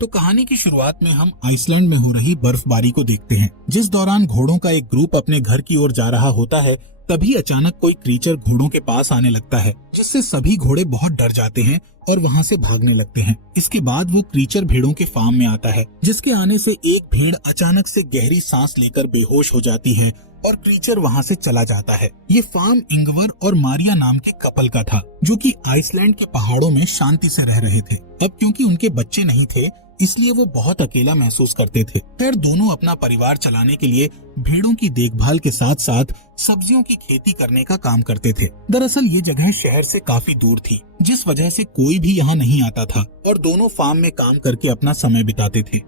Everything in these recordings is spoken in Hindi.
तो कहानी की शुरुआत में हम आइसलैंड में हो रही बर्फबारी को देखते हैं, जिस दौरान घोड़ों का एक ग्रुप अपने घर की ओर जा रहा होता है। तभी अचानक कोई क्रीचर घोड़ों के पास आने लगता है, जिससे सभी घोड़े बहुत डर जाते हैं और वहाँ से भागने लगते हैं। इसके बाद वो क्रीचर भेड़ों के फार्म में आता है, जिसके आने से एक भेड़ अचानक से गहरी सांस लेकर बेहोश हो जाती है और क्रीचर वहाँ से चला जाता है। ये फार्म इंगवर और मारिया नाम के कपल का था, जो कि आइसलैंड के पहाड़ों में शांति से रह रहे थे। अब क्योंकि उनके बच्चे नहीं थे, इसलिए वो बहुत अकेला महसूस करते थे। खैर, दोनों अपना परिवार चलाने के लिए भेड़ों की देखभाल के साथ साथ सब्जियों की खेती करने का काम करते थे। दरअसल ये जगह शहर से काफी दूर थी, जिस वजह से कोई भी यहाँ नहीं आता था और दोनों फार्म में काम करके अपना समय बिताते थे।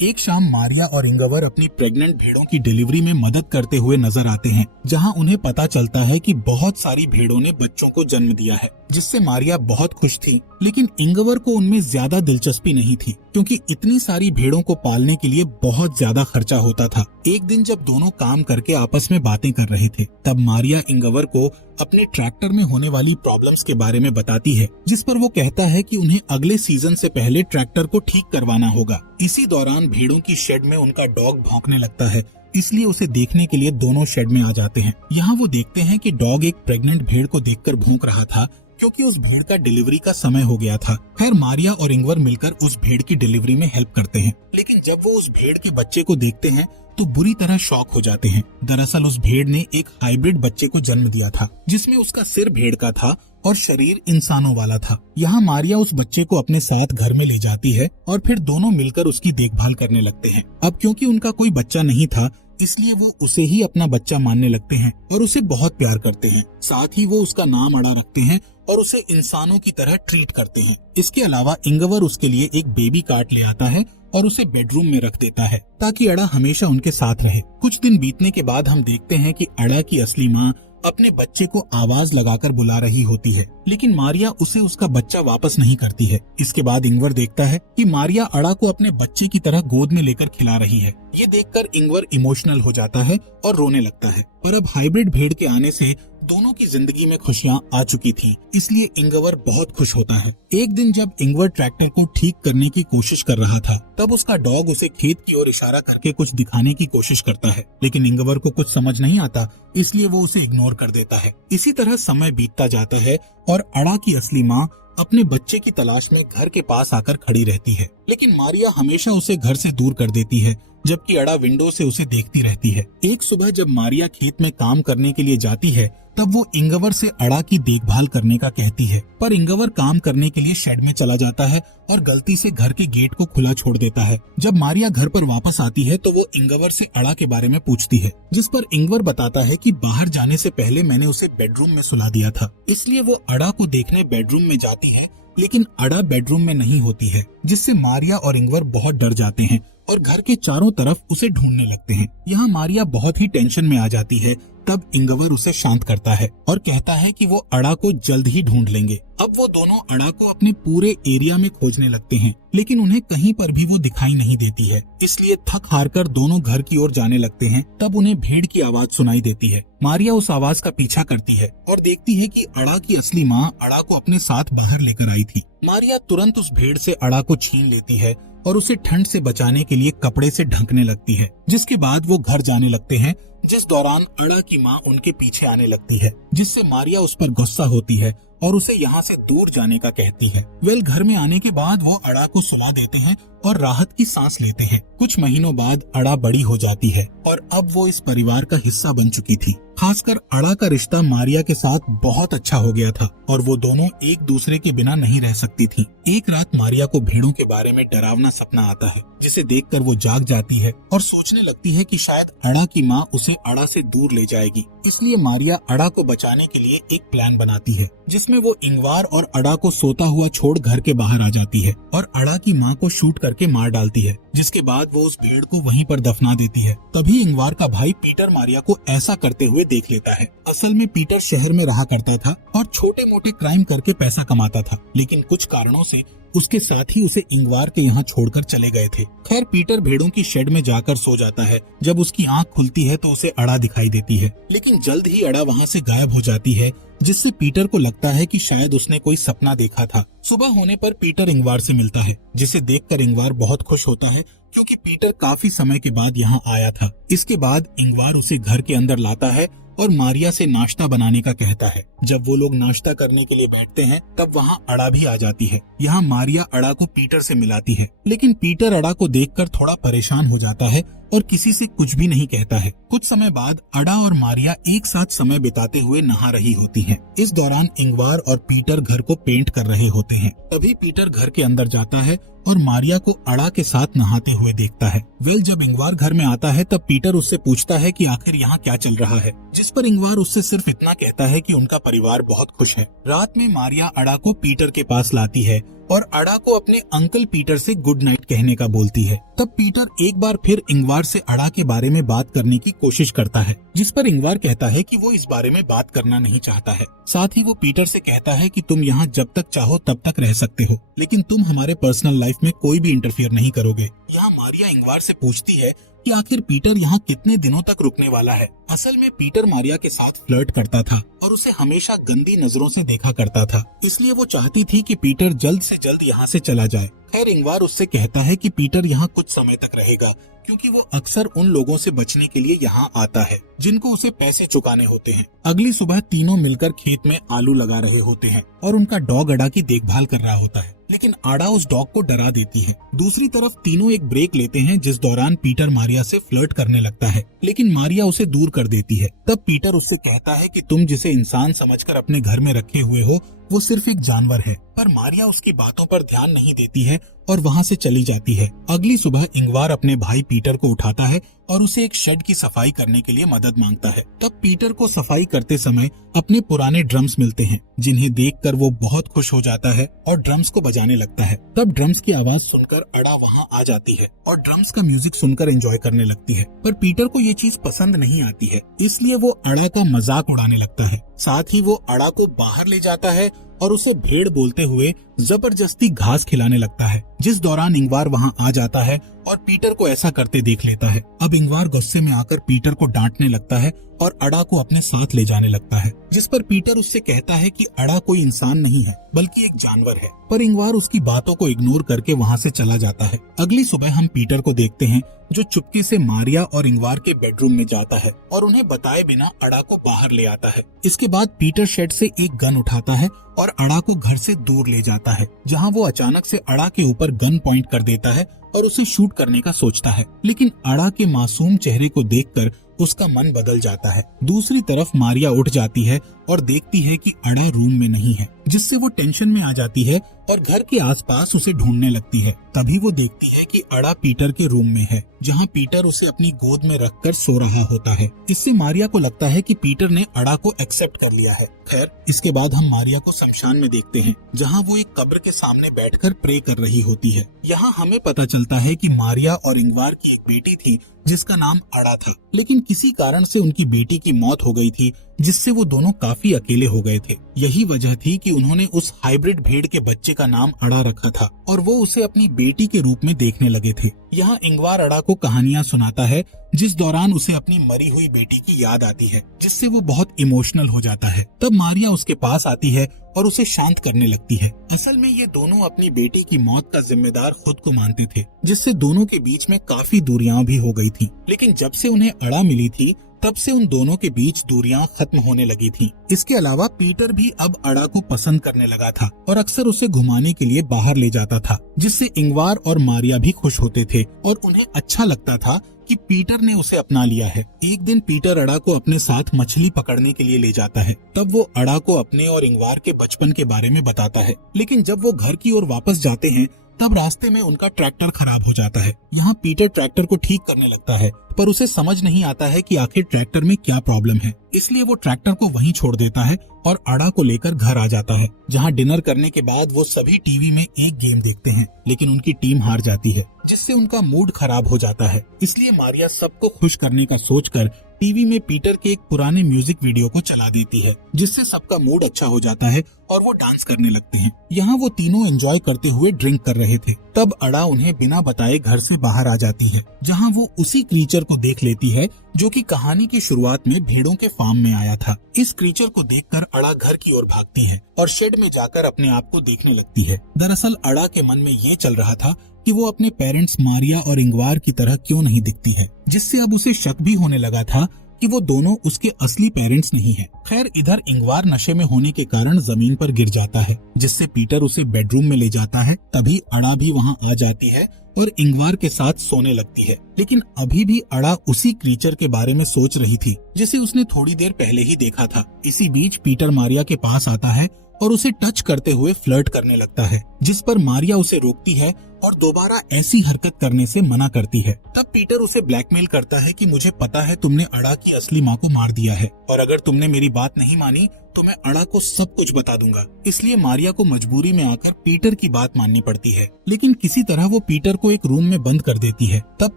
एक शाम मारिया और इंगवर अपनी प्रेग्नेंट भेड़ों की डिलीवरी में मदद करते हुए नजर आते हैं, जहाँ उन्हें पता चलता है कि बहुत सारी भेड़ों ने बच्चों को जन्म दिया है, जिससे मारिया बहुत खुश थी। लेकिन इंगवर को उनमें ज्यादा दिलचस्पी नहीं थी, क्योंकि इतनी सारी भेड़ों को पालने के लिए बहुत ज्यादा खर्चा होता था। एक दिन जब दोनों काम करके आपस में बातें कर रहे थे, तब मारिया इंगवर को अपने ट्रैक्टर में होने वाली प्रॉब्लम्स के बारे में बताती है, जिस पर वो कहता है कि उन्हें अगले सीजन से पहले ट्रैक्टर को ठीक करवाना होगा। इसी दौरान भेड़ों की शेड में उनका डॉग भौंकने लगता है, इसलिए उसे देखने के लिए दोनों शेड में आ जाते हैं। यहाँ वो देखते हैं कि डॉग एक प्रेग्नेंट भेड़ को देखकर भौंक रहा था, क्योंकि उस भेड़ का डिलीवरी का समय हो गया था। खैर, मारिया और इंगवर मिलकर उस भेड़ की डिलीवरी में हेल्प करते हैं, लेकिन जब वो उस भेड़ के बच्चे को देखते हैं तो बुरी तरह शॉक हो जाते हैं। दरअसल उस भेड़ ने एक हाइब्रिड बच्चे को जन्म दिया था, जिसमें उसका सिर भेड़ का था और शरीर इंसानों वाला था। यहाँ मारिया उस बच्चे को अपने साथ घर में ले जाती है और फिर दोनों मिलकर उसकी देखभाल करने लगते हैं। अब क्योंकि उनका कोई बच्चा नहीं था, इसलिए वो उसे ही अपना बच्चा मानने लगते हैं और उसे बहुत प्यार करते हैं। साथ ही वो उसका नाम अड़ा रखते हैं और उसे इंसानों की तरह ट्रीट करते हैं। इसके अलावा इंगवर उसके लिए एक बेबी कार्ट ले आता है और उसे बेडरूम में रख देता है, ताकि अड़ा हमेशा उनके साथ रहे। कुछ दिन बीतने के बाद हम देखते हैं कि अड़ा की असली माँ अपने बच्चे को आवाज लगाकर बुला रही होती है, लेकिन मारिया उसे उसका बच्चा वापस नहीं करती है। इसके बाद इंगवर देखता है कि मारिया अड़ा को अपने बच्चे की तरह गोद में लेकर खिला रही है। ये देखकर इंगवर इमोशनल हो जाता है और रोने लगता है। पर अब हाइब्रिड भेड़ के आने से दोनों की जिंदगी में खुशियाँ आ चुकी थी, इसलिए इंगवर बहुत खुश होता है। एक दिन जब इंगवर ट्रैक्टर को ठीक करने की कोशिश कर रहा था, तब उसका डॉग उसे खेत की ओर इशारा करके कुछ दिखाने की कोशिश करता है, लेकिन इंगवर को कुछ समझ नहीं आता, इसलिए वो उसे इग्नोर कर देता है। इसी तरह समय बीतता जाता है और अड़ा की असली माँ अपने बच्चे की तलाश में घर के पास आकर खड़ी रहती है, लेकिन मारिया हमेशा उसे घर से दूर कर देती है, जबकि अड़ा विंडो से उसे देखती रहती है। एक सुबह जब मारिया खेत में काम करने के लिए जाती है, तब वो इंगवर से अड़ा की देखभाल करने का कहती है, पर इंगवर काम करने के लिए शेड में चला जाता है और गलती से घर के गेट को खुला छोड़ देता है। जब मारिया घर पर वापस आती है तो वो इंगवर से अड़ा के बारे में पूछती है, जिस पर इंगवर बताता है कि बाहर जाने से पहले मैंने उसे बेडरूम में सुला दिया था। इसलिए वो अड़ा को देखने बेडरूम में जाती है, लेकिन अड़ा बेडरूम में नहीं होती है, जिससे मारिया और इंगवर बहुत डर जाते हैं और घर के चारों तरफ उसे ढूंढने लगते हैं। यहाँ मारिया बहुत ही टेंशन में आ जाती है। तब इंगवर उसे शांत करता है और कहता है कि वो अड़ा को जल्द ही ढूंढ लेंगे। अब वो दोनों अड़ा को अपने पूरे एरिया में खोजने लगते हैं, लेकिन उन्हें कहीं पर भी वो दिखाई नहीं देती है। इसलिए थक हार कर दोनों घर की ओर जाने लगते हैं। तब उन्हें भेड़ की आवाज सुनाई देती है। मारिया उस आवाज का पीछा करती है और देखती है कि अड़ा की असली माँ अड़ा को अपने साथ बाहर लेकर आई थी। मारिया तुरंत उस भेड़ से अड़ा को छीन लेती है और उसे ठंड से बचाने के लिए कपड़े से ढकने लगती है, जिसके बाद वो घर जाने लगते हैं, जिस दौरान अड़ा की माँ उनके पीछे आने लगती है, जिससे मारिया उस पर गुस्सा होती है और उसे यहाँ से दूर जाने का कहती है। घर में आने के बाद वो अड़ा को सुला देते हैं और राहत की सांस लेते हैं। कुछ महीनों बाद अड़ा बड़ी हो जाती है और अब वो इस परिवार का हिस्सा बन चुकी थी। खासकर अड़ा का रिश्ता मारिया के साथ बहुत अच्छा हो गया था और वो दोनों एक दूसरे के बिना नहीं रह सकती थी। एक रात मारिया को भेड़ों के बारे में डरावना सपना आता है, जिसे देखकर वो जाग जाती है और सोचने लगती है कि शायद अड़ा की माँ उसे अड़ा से दूर ले जाएगी। इसलिए मारिया अड़ा को बचाने के लिए एक प्लान बनाती है, जिसमें वो इंगवार और अड़ा को सोता हुआ छोड़ घर के बाहर आ जाती है और अड़ा की माँ को शूट करके मार डालती है, जिसके बाद वो उस भेड़ को वहीं पर दफना देती है। तभी इंगवार का भाई पीटर मारिया को ऐसा करते हुए देख लेता है। असल में पीटर शहर में रहा करता था और छोटे मोटे क्राइम करके पैसा कमाता था, लेकिन कुछ कारणों से उसके साथ ही उसे इंगवार के यहाँ छोड़कर चले गए थे। खैर पीटर भेड़ों की शेड में जाकर सो जाता है। जब उसकी आंख खुलती है तो उसे अड़ा दिखाई देती है, लेकिन जल्द ही अड़ा वहाँ से गायब हो जाती है, जिससे पीटर को लगता है कि शायद उसने कोई सपना देखा था। सुबह होने पर पीटर इंगवार से मिलता है, जिसे देखकर इंगवार बहुत खुश होता है क्योंकि पीटर काफी समय के बाद यहाँ आया था। इसके बाद इंगवार उसे घर के अंदर लाता है और मारिया से नाश्ता बनाने का कहता है। जब वो लोग नाश्ता करने के लिए बैठते हैं तब वहाँ अड़ा भी आ जाती है। यहाँ मारिया अड़ा को पीटर से मिलाती है, लेकिन पीटर अड़ा को देखकर थोड़ा परेशान हो जाता है और किसी से कुछ भी नहीं कहता है। कुछ समय बाद अड़ा और मारिया एक साथ समय बिताते हुए नहा रही होती हैं। इस दौरान इंगवार और पीटर घर को पेंट कर रहे होते हैं। तभी पीटर घर के अंदर जाता है और मारिया को अड़ा के साथ नहाते हुए देखता है। जब इंगवार घर में आता है तब पीटर उससे पूछता है कि आखिर यहाँ क्या चल रहा है, जिस पर इंगवार उससे सिर्फ इतना कहता है कि उनका परिवार बहुत खुश है। रात में मारिया अड़ा को पीटर के पास लाती है और अड़ा को अपने अंकल पीटर से गुड नाइट कहने का बोलती है। तब पीटर एक बार फिर इंगवार से अड़ा के बारे में बात करने की कोशिश करता है, जिस पर इंगवार कहता है कि वो इस बारे में बात करना नहीं चाहता है। साथ ही वो पीटर से कहता है कि तुम यहाँ जब तक चाहो तब तक रह सकते हो, लेकिन तुम हमारे पर्सनल लाइफ में कोई भी इंटरफियर नहीं करोगे। यहाँ मारिया इंगवार से पूछती है कि आखिर पीटर यहाँ कितने दिनों तक रुकने वाला है। असल में पीटर मारिया के साथ फ्लर्ट करता था और उसे हमेशा गंदी नजरों से देखा करता था, इसलिए वो चाहती थी कि पीटर जल्द से जल्द यहाँ से चला जाए। खैर इंगवार उससे कहता है कि पीटर यहाँ कुछ समय तक रहेगा, क्योंकि वो अक्सर उन लोगों से बचने के लिए यहाँ आता है जिनको उसे पैसे चुकाने होते हैं। अगली सुबह तीनों मिलकर खेत में आलू लगा रहे होते हैं और उनका डॉग अड़ा की देखभाल कर रहा होता है, लेकिन अड़ा उस डॉग को डरा देती है। दूसरी तरफ तीनों एक ब्रेक लेते हैं, जिस दौरान पीटर मारिया से फ्लर्ट करने लगता है, लेकिन मारिया उसे दूर कर देती है। तब पीटर उससे कहता है कि तुम जिसे इंसान समझकर अपने घर में रखे हुए हो वो सिर्फ एक जानवर है, पर मारिया उसकी बातों पर ध्यान नहीं देती है और वहाँ से चली जाती है। अगली सुबह इंगवार अपने भाई पीटर को उठाता है और उसे एक शेड की सफाई करने के लिए मदद मांगता है। तब पीटर को सफाई करते समय अपने पुराने ड्रम्स मिलते हैं, जिन्हें देखकर वो बहुत खुश हो जाता है और ड्रम्स को बजाने लगता है। तब ड्रम्स की आवाज सुनकर अड़ा वहाँ आ जाती है और ड्रम्स का म्यूजिक सुनकर एंजॉय करने लगती है, पर पीटर को ये चीज पसंद नहीं आती है, इसलिए वो अड़ा का मजाक उड़ाने लगता है। साथ ही वो अड़ा को बाहर ले जाता है और उसे भेड़ बोलते हुए जबरदस्ती घास खिलाने लगता है, जिस दौरान इंगवार वहाँ आ जाता है और पीटर को ऐसा करते देख लेता है। अब इंगवार गुस्से में आकर पीटर को डांटने लगता है और अड़ा को अपने साथ ले जाने लगता है, जिस पर पीटर उससे कहता है कि अड़ा कोई इंसान नहीं है बल्कि एक जानवर है, पर इंगवार उसकी बातों को इग्नोर करके वहाँ से चला जाता है। अगली सुबह हम पीटर को देखते हैं जो चुपके से मारिया और इंगवार के बेडरूम में जाता है और उन्हें बताए बिना अड़ा को बाहर ले आता है। इसके बाद पीटर शेड से एक गन उठाता है और अड़ा को घर से दूर ले जाता है, जहाँ वो अचानक से अड़ा के ऊपर गन पॉइंट कर देता है और उसे शूट करने का सोचता है, लेकिन अड़ा के मासूम चेहरे को देखकर उसका मन बदल जाता है। दूसरी तरफ मारिया उठ जाती है और देखती है कि अड़ा रूम में नहीं है, जिससे वो टेंशन में आ जाती है और घर के आसपास उसे ढूंढने लगती है। तभी वो देखती है कि अड़ा पीटर के रूम में है, जहाँ पीटर उसे अपनी गोद में रखकर सो रहा होता है। इससे मारिया को लगता है कि पीटर ने अड़ा को एक्सेप्ट कर लिया है। खैर इसके बाद हम मारिया को शमशान में देखते हैं, जहाँ वो एक कब्र के सामने बैठकर प्रे कर रही होती है। यहाँ हमें पता चलता है कि मारिया और इंगवार की एक बेटी थी जिसका नाम अड़ा था, लेकिन किसी कारण से उनकी बेटी की मौत हो गई थी, जिससे वो दोनों काफी अकेले हो गए थे। यही वजह थी कि उन्होंने उस हाइब्रिड भेड़ के बच्चे का नाम अड़ा रखा था और वो उसे अपनी बेटी के रूप में देखने लगे थे। यहाँ इंगवार अड़ा को कहानियाँ सुनाता है, जिस दौरान उसे अपनी मरी हुई बेटी की याद आती है, जिससे वो बहुत इमोशनल हो जाता है। तब मारिया उसके पास आती है और उसे शांत करने लगती है। असल में ये दोनों अपनी बेटी की मौत का जिम्मेदार खुद को मानते थे, जिससे दोनों के बीच में काफी दूरियां भी हो गई थी। लेकिन जब से उन्हें अड़ा मिली थी तब से उन दोनों के बीच दूरियां खत्म होने लगी थी। इसके अलावा पीटर भी अब अड़ा को पसंद करने लगा था और अक्सर उसे घुमाने के लिए बाहर ले जाता था, जिससे इंगवार और मारिया भी खुश होते थे और उन्हें अच्छा लगता था कि पीटर ने उसे अपना लिया है। एक दिन पीटर अड़ा को अपने साथ मछली पकड़ने के लिए ले जाता है। तब वो अड़ा को अपने और इंगवार के बचपन के बारे में बताता है, लेकिन जब वो घर की ओर वापस जाते हैं तब रास्ते में उनका ट्रैक्टर खराब हो जाता है। यहाँ पीटर ट्रैक्टर को ठीक करने लगता है, पर उसे समझ नहीं आता है कि आखिर ट्रैक्टर में क्या प्रॉब्लम है। इसलिए वो ट्रैक्टर को वहीं छोड़ देता है और अड़ा को लेकर घर आ जाता है, जहाँ डिनर करने के बाद वो सभी टीवी में एक गेम देखते हैं, लेकिन उनकी टीम हार जाती है, जिससे उनका मूड खराब हो जाता है। इसलिए मारिया सबको खुश करने का सोचकर टीवी में पीटर के एक पुराने म्यूजिक वीडियो को चला देती है, जिससे सबका मूड अच्छा हो जाता है और वो डांस करने लगते हैं। यहाँ वो तीनों एंजॉय करते हुए ड्रिंक कर रहे थे। तब अड़ा उन्हें बिना बताए घर से बाहर आ जाती है, जहाँ वो उसी क्रीचर को देख लेती है जो कि कहानी की शुरुआत में भेड़ों के फार्म में आया था। इस क्रीचर को देखकर अड़ा घर की ओर भागती है और शेड में जाकर अपने आप को देखने लगती है। दरअसल अड़ा के मन में ये चल रहा था कि वो अपने पेरेंट्स मारिया और इंगवार की तरह क्यों नहीं दिखती है, जिससे अब उसे शक भी होने लगा था कि वो दोनों उसके असली पेरेंट्स नहीं हैं। खैर, इधर इंगवार नशे में होने के कारण जमीन पर गिर जाता है, जिससे पीटर उसे बेडरूम में ले जाता है। तभी अड़ा भी वहाँ आ जाती है और इंगवार के साथ सोने लगती है। लेकिन अभी भी अड़ा उसी क्रीचर के बारे में सोच रही थी जिसे उसने थोड़ी देर पहले ही देखा था। इसी बीच पीटर मारिया के पास आता है और उसे टच करते हुए फ्लर्ट करने लगता है, जिस पर मारिया उसे रोकती है और दोबारा ऐसी हरकत करने से मना करती है। तब पीटर उसे ब्लैकमेल करता है कि मुझे पता है तुमने अड़ा की असली माँ को मार दिया है, और अगर तुमने मेरी बात नहीं मानी तो मैं अड़ा को सब कुछ बता दूंगा। इसलिए मारिया को मजबूरी में आकर पीटर की बात माननी पड़ती है, लेकिन किसी तरह वो पीटर को एक रूम में बंद कर देती है। तब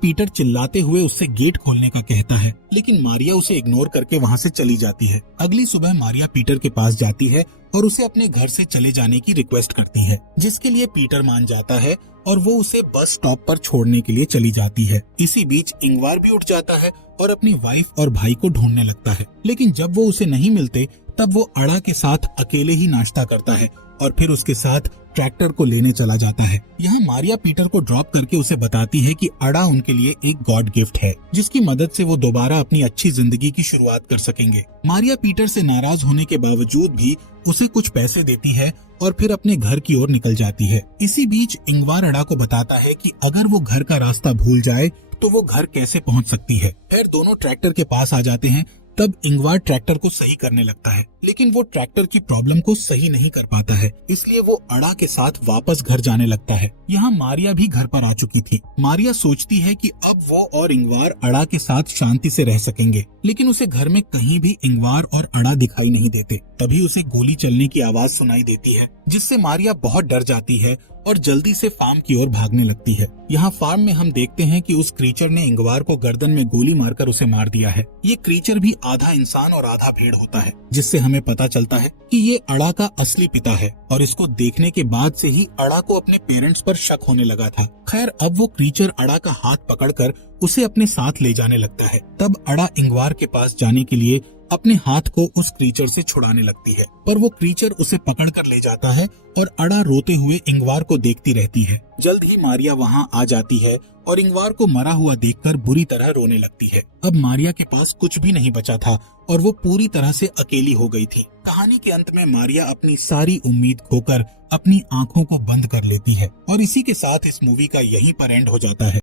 पीटर चिल्लाते हुए उससे गेट खोलने का कहता है, लेकिन मारिया उसे इग्नोर करके वहाँ से चली जाती है। अगली सुबह मारिया पीटर के पास जाती है और उसे अपने घर से चले जाने की रिक्वेस्ट करती है, जिसके लिए पीटर मान जाता है और वो उसे बस स्टॉप पर छोड़ने के लिए चली जाती है। इसी बीच इंगवार भी उठ जाता है और अपनी वाइफ और भाई को ढूंढने लगता है, लेकिन जब वो उसे नहीं मिलते तब वो अड़ा के साथ अकेले ही नाश्ता करता है और फिर उसके साथ ट्रैक्टर को लेने चला जाता है। यहाँ मारिया पीटर को ड्रॉप करके उसे बताती है कि अड़ा उनके लिए एक गॉड गिफ्ट है, जिसकी मदद से वो दोबारा अपनी अच्छी जिंदगी की शुरुआत कर सकेंगे। मारिया पीटर से नाराज होने के बावजूद भी उसे कुछ पैसे देती है और फिर अपने घर की ओर निकल जाती है। इसी बीच इंगवार अड़ा को बताता है कि अगर वो घर का रास्ता भूल जाए तो वो घर कैसे पहुंच सकती है। फिर दोनों ट्रैक्टर के पास आ जाते हैं। तब इंगवार ट्रैक्टर को सही करने लगता है, लेकिन वो ट्रैक्टर की प्रॉब्लम को सही नहीं कर पाता है, इसलिए वो अड़ा के साथ वापस घर जाने लगता है। यहाँ मारिया भी घर पर आ चुकी थी। मारिया सोचती है कि अब वो और इंगवार अड़ा के साथ शांति से रह सकेंगे, लेकिन उसे घर में कहीं भी इंगवार और अड़ा दिखाई नहीं देते। तभी उसे गोली चलने की आवाज सुनाई देती है, जिससे मारिया बहुत डर जाती है और जल्दी से फार्म की ओर भागने लगती है। यहाँ फार्म में हम देखते हैं कि उस क्रीचर ने इंगवार को गर्दन में गोली मारकर उसे मार दिया है। ये क्रीचर भी आधा इंसान और आधा भेड़ होता है, जिससे हमें पता चलता है कि ये अड़ा का असली पिता है, और इसको देखने के बाद से ही अड़ा को अपने पेरेंट्स पर शक होने लगा था। खैर, अब वो क्रीचर अड़ा का हाथ पकड़कर उसे अपने साथ ले जाने लगता है। तब अड़ा इंगवार के पास जाने के लिए अपने हाथ को उस क्रीचर से छुड़ाने लगती है, पर वो क्रीचर उसे पकड़कर ले जाता है और अड़ा रोते हुए इंगवार को देखती रहती है। जल्द ही मारिया वहाँ आ जाती है और इंगवार को मरा हुआ देखकर बुरी तरह रोने लगती है। अब मारिया के पास कुछ भी नहीं बचा था और वो पूरी तरह से अकेली हो गई थी। कहानी के अंत में मारिया अपनी सारी उम्मीद खोकर अपनी आंखों को बंद कर लेती है, और इसी के साथ इस मूवी का यहीं पर एंड हो जाता है।